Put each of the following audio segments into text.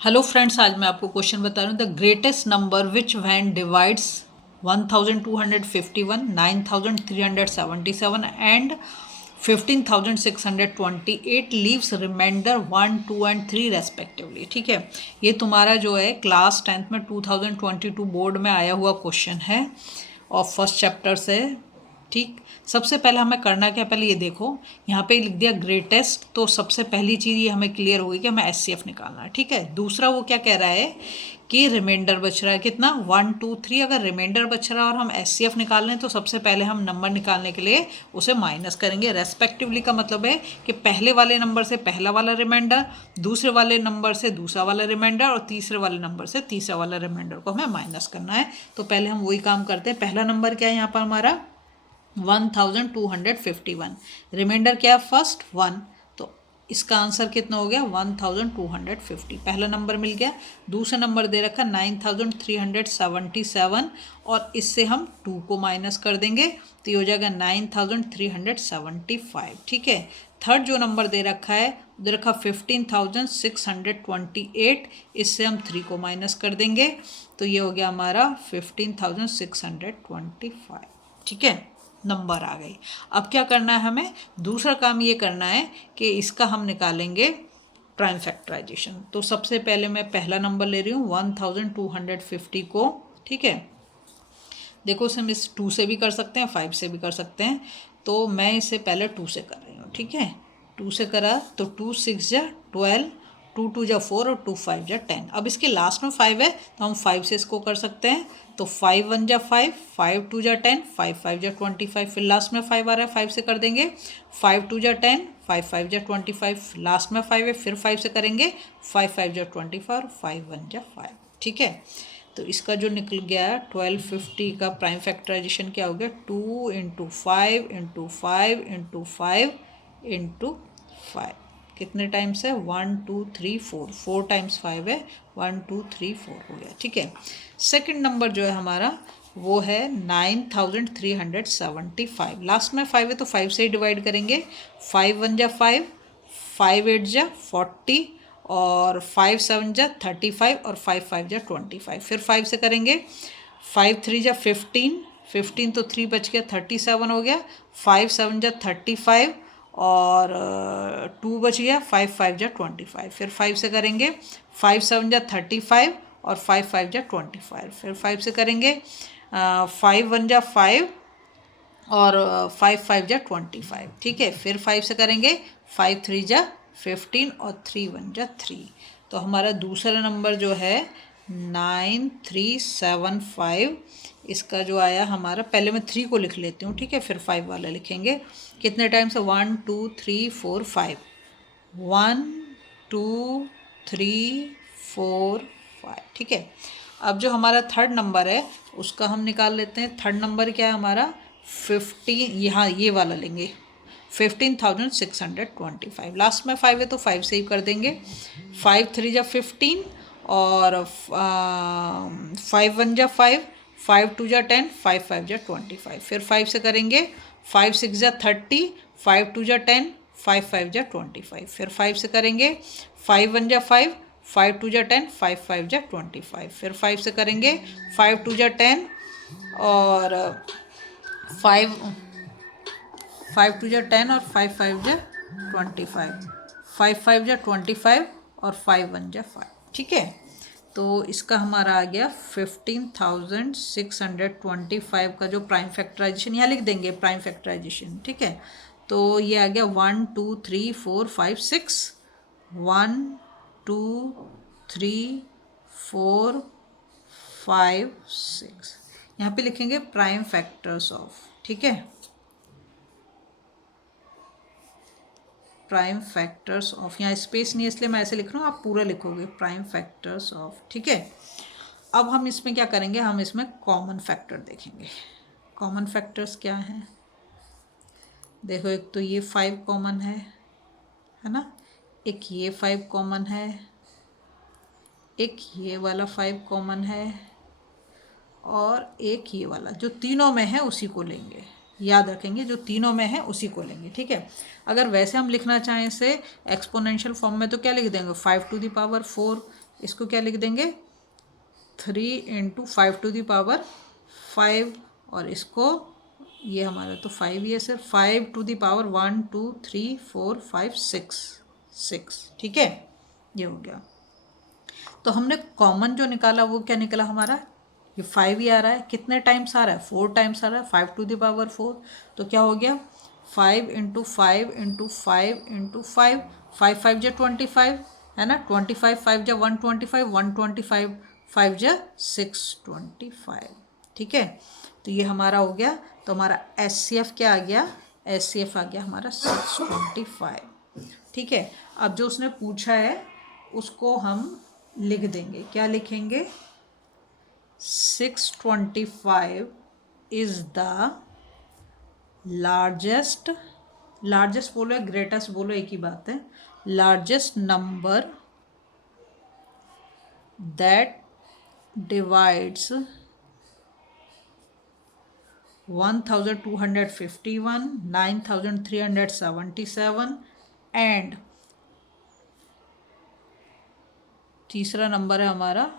Hello friends, आज मैं आपको क्वेश्चन बता रहा हूँ। The greatest number which can divides 1251, 9377 and 15628 leaves remainder 1, 2 and 3 respectively. ठीक है, ये तुम्हारा जो है क्लास 10th में 2022 बोर्ड में आया हुआ क्वेश्चन है और फर्स्ट चैप्टर से। ठीक, सबसे पहले हमें करना क्या, पहले ये देखो, यहाँ पे लिख दिया ग्रेटेस्ट, तो सबसे पहली चीज़ ये हमें क्लियर होगी कि हमें एचसीएफ निकालना है। ठीक है, दूसरा वो क्या कह रहा है कि रिमाइंडर बच रहा है कितना, 1, 2, 3। अगर रिमाइंडर बच रहा है और हम एचसीएफ निकाल रहे हैं तो सबसे पहले हम नंबर निकालने के लिए उसे माइनस करेंगे। रेस्पेक्टिवली का मतलब है कि पहले वाले नंबर से पहला वाला रिमाइंडर, दूसरे वाले नंबर से दूसरा वाला रिमाइंडर और तीसरे वाले नंबर से तीसरा वाला रिमाइंडर को हमें माइनस करना है। तो पहले हम वही काम करते हैं। पहला नंबर क्या है यहाँ पर हमारा 1251, रिमाइंडर क्या है फर्स्ट 1, तो इसका आंसर कितना हो गया 1250। पहला नंबर मिल गया। दूसरा नंबर दे रखा 9377 और इससे हम 2 को माइनस कर देंगे तो ये हो जाएगा 9375। ठीक है, थर्ड जो नंबर दे रखा है दे रखा 15628, इससे हम 3 को माइनस कर देंगे तो ये हो गया हमारा 15625। ठीक है, नंबर आ गई। अब क्या करना है हमें, दूसरा काम ये करना है कि इसका हम निकालेंगे प्राइम फैक्टराइजेशन। तो सबसे पहले मैं पहला नंबर ले रही हूँ 1250 को। ठीक है, देखो इसे हम इस 2 से भी कर सकते हैं, 5 से भी कर सकते हैं, तो मैं इसे पहले 2 से कर रही हूँ। ठीक है, 2 से करा तो 2 6 जा 12, 2 2 जा 4 और 2 5 जा 10। अब इसके लास्ट में 5 है तो हम 5 से इसको कर सकते हैं, तो 5 1 जा 5, 5 2 जा 10, 5 5 जा 25, फिर लास्ट में 5 आ रहा है 5 से कर देंगे, 5 2 जा 10, 5 5 जा 25, लास्ट में 5 है फिर 5 से करेंगे, 5 5 जा 24 और 5 1 जा 5। ठीक है, तो इसका जो निकल गया 1250 का प्राइम फैक्टराइजेशन क्या हो गया, 2 इंटू 5 इंटू 5 इंटू 5 इंटू 5। कितने टाइम्स है, 1 2 3 4, 4 टाइम्स 5 है, 1 2 3 4 हो गया। ठीक है, सेकंड नंबर जो है हमारा वो है 9375। लास्ट में 5 है तो 5 से ही डिवाइड करेंगे, 5 1 जा 5, 5 8 जा 40 और 5 7 जा 35 और 5 5 जा 25, फिर 5 से करेंगे, 5 3 जा 15, 15 तो 3 बच गया 37 हो गया, 5 7 जा 35 और 2 बच गया, 5 5 जा 25, फिर 5 से करेंगे, 5 7 जा 35 और 5 5 जा 25, फिर 5 से करेंगे, 5 1 जा 5 और 5 5 जा 25। ठीक है, फिर 5 से करेंगे, 5 3 जा 15 और 3 1 जा 3। तो हमारा दूसरा नंबर जो है 9375, इसका जो आया हमारा, पहले मैं 3 को लिख लेती हूँ। ठीक है, फिर 5 वाला लिखेंगे। कितने टाइम से, 1 2 3 4 5, 1 2 3 4 5। ठीक है, अब जो हमारा थर्ड नंबर है उसका हम निकाल लेते हैं। थर्ड नंबर क्या है हमारा 15, यहाँ ये वाला लेंगे 15625। लास्ट में 5 है तो 5 से ही कर देंगे, 5 3 जा 15 और 5 1 जा 5, 5 2 जा 10, 5 5 जा 25, फिर 5 से करेंगे, 5 6 जा 30, 5 2 जा 10, 5 5 जा 25, फिर 5 से करेंगे, 5 1 जा 5, 5 2 जा 10, 5 5 जा 25, फिर 5 से करेंगे, 5 2 जा 10 और 5 2 जा 10 और 5 5 जा 25, 5 5 जा 25 और 5 1 जा 5। ठीक है, तो इसका हमारा आ गया 15625 का जो प्राइम फैक्टराइजेशन, यहाँ लिख देंगे प्राइम फैक्टराइजेशन। ठीक है, तो ये आ गया 1 2 3 4 5 6, 1 2 3 4 5 6, यहाँ पे लिखेंगे प्राइम फैक्टर्स ऑफ। ठीक है, प्राइम फैक्टर्स ऑफ, यहाँ स्पेस नहीं है इसलिए मैं ऐसे लिख रहा हूँ, आप पूरा लिखोगे प्राइम फैक्टर्स ऑफ। ठीक है, अब हम इसमें क्या करेंगे, हम इसमें कॉमन फैक्टर देखेंगे। कॉमन फैक्टर्स क्या हैं, देखो एक तो ये 5 कॉमन है ना, एक ये 5 कॉमन है, एक ये वाला 5 कॉमन है और एक ये वाला, जो तीनों में है उसी को लेंगे। याद रखेंगे जो तीनों में है उसी को लेंगे। ठीक है, अगर वैसे हम लिखना चाहें इसे एक्सपोनेंशियल फॉर्म में तो क्या लिख देंगे, 5 टू द पावर 4, इसको क्या लिख देंगे 3 इंटू 5⁵ और इसको ये हमारा तो 5 ही है सर, 5⁵ 1 2 3 4 5 6। ठीक है, ये हो गया। तो हमने कॉमन जो निकाला वो क्या निकला हमारा, ये 5 ही आ रहा है। कितने टाइम्स आ रहा है, 4 टाइम्स आ रहा है, 5⁴ तो क्या हो गया 5 इंटू 5 इंटू 5 इंटू 5, 5 5 जा 25 है ना, 25 5 जा 125, 125 5 जा 625। ठीक है, तो ये हमारा हो गया। तो हमारा SCF क्या आ गया, SCF आ गया हमारा 625। ठीक है, अब जो उसने पूछा है उसको हम लिख देंगे। क्या लिखेंगे, 625 इज द लार्जेस्ट, लार्जेस्ट बोलो या ग्रेटेस्ट बोलो एक ही बात है, largest number that divides 1251, 9377 and तीसरा नंबर है हमारा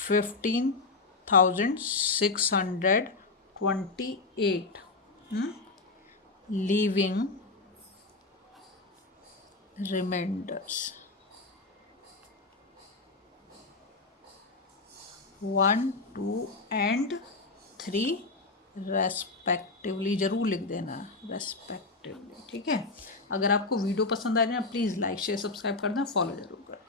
15,628, लीविंग रिमाइंडर्स 1 2 एंड 3 रेस्पेक्टिवली। ज़रूर लिख देना रेस्पेक्टिवली। ठीक है, अगर आपको वीडियो पसंद आ रही है प्लीज़ लाइक शेयर सब्सक्राइब कर देना, फॉलो जरूर करना।